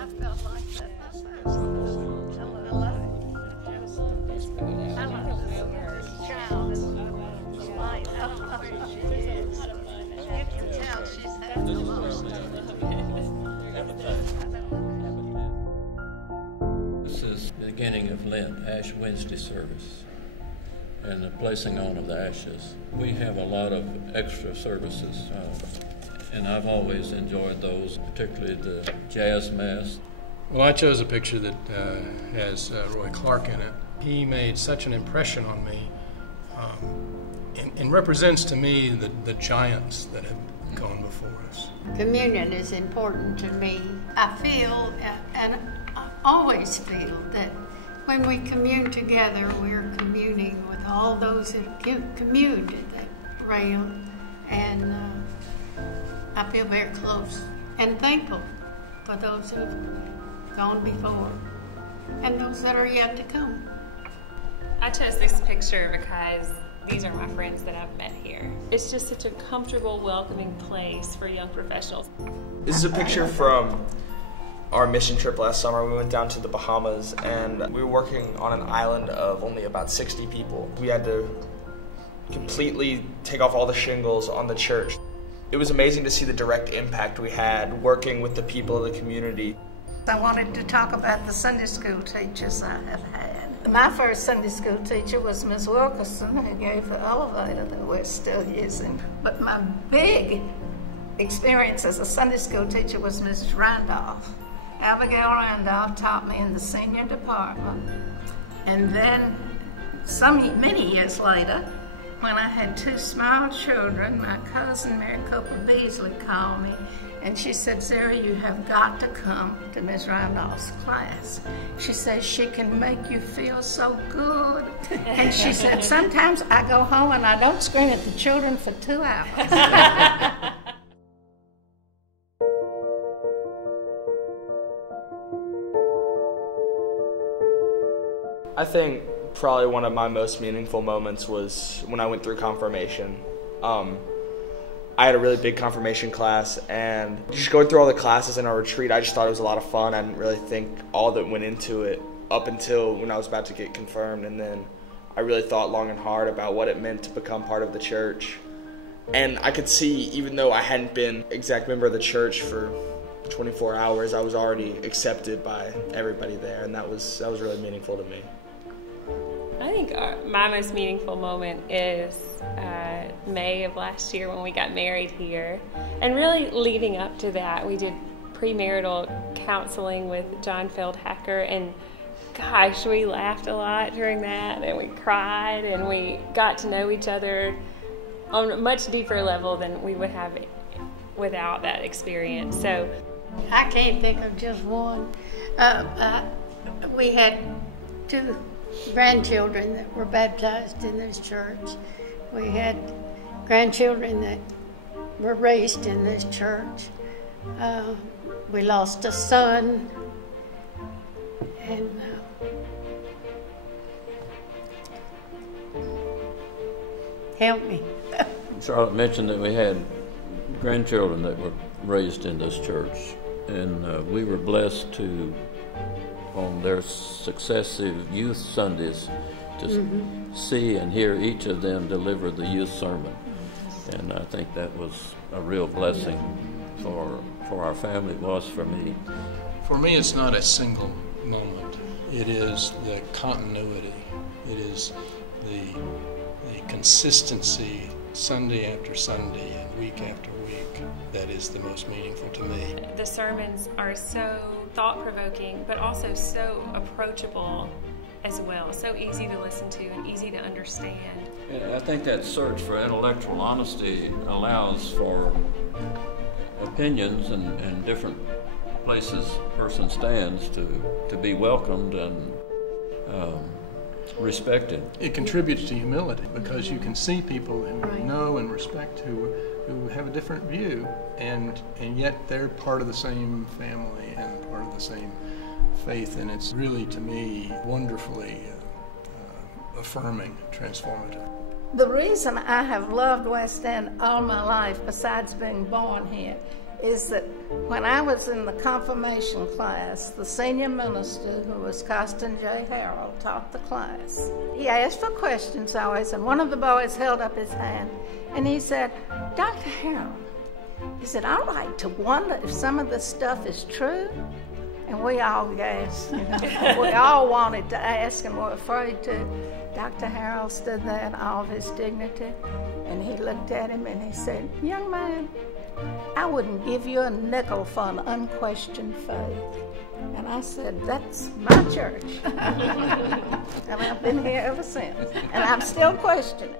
I felt like that myself. I love this child is the light. You can tell she's had the most. This is the beginning of Lent, Ash Wednesday service, and the placing on of the ashes. We have a lot of extra services, and I've always enjoyed those, particularly the jazz mass. Well, I chose a picture that has Roy Clark in it. He made such an impression on me and represents to me the giants that have gone before us. Communion is important to me. I feel, and I always feel, that when we commune together, we're communing with all those who communed at that rail, and I feel very close and thankful for those who have gone before and those that are yet to come. I chose this picture because these are my friends that I've met here. It's just such a comfortable, welcoming place for young professionals. This is a picture from our mission trip last summer. We went down to the Bahamas and we were working on an island of only about 60 people. We had to completely take off all the shingles on the church. It was amazing to see the direct impact we had working with the people of the community. I wanted to talk about the Sunday school teachers I have had. My first Sunday school teacher was Miss Wilkerson, who gave the elevator that we're still using. But my big experience as a Sunday school teacher was Mrs. Randolph. Abigail Randolph taught me in the senior department. And then many years later, when I had two small children, my cousin Mary Cooper Beasley called me and she said, "Sarah, you have got to come to Miss Randolph's class. She says she can make you feel so good." And she said, "Sometimes I go home and I don't scream at the children for 2 hours." I think probably one of my most meaningful moments was when I went through confirmation. I had a really big confirmation class, and just going through all the classes in our retreat, I just thought it was a lot of fun. I didn't really think all that went into it up until when I was about to get confirmed, and then I really thought long and hard about what it meant to become part of the church. And I could see, even though I hadn't been exact member of the church for 24 hours, I was already accepted by everybody there, and that was really meaningful to me. I think my most meaningful moment is May of last year when we got married here. And really leading up to that, we did premarital counseling with John Feldhacker, and gosh, we laughed a lot during that, and we cried, and we got to know each other on a much deeper level than we would have without that experience. So I can't think of just one. We had two grandchildren that were baptized in this church. We had grandchildren that were raised in this church. We lost a son, and help me. Charlotte mentioned that we had grandchildren that were raised in this church, and we were blessed to, on their successive youth Sundays, to see and hear each of them deliver the youth sermon. And I think that was a real blessing for our family. It was for me. For me, it's not a single moment. It is the continuity. It is the consistency Sunday after Sunday and week after week that is the most meaningful to me. the sermons are so thought-provoking, but also so approachable as well, so easy to listen to and easy to understand. And I think that search for intellectual honesty allows for opinions and different places a person stands to be welcomed and respected. It contributes to humility because you can see people who know and respect who have a different view, and yet they're part of the same family and part of the same faith, and it's really, to me, wonderfully affirming, transformative. The reason I have loved West End all my life, besides being born here, is that when I was in the confirmation class, the senior minister, who was Costin J. Harrell, taught the class. He asked for questions always, and one of the boys held up his hand, and he said, Dr. Harrell, he said, I like to wonder if some of this stuff is true. And we all gasped, you know. We all wanted to ask and were afraid to. Dr. Harrell stood there in all of his dignity, and he looked at him and he said, young man, I wouldn't give you a nickel for an unquestioned faith. And I said, that's my church. And I've been here ever since, and I'm still questioning.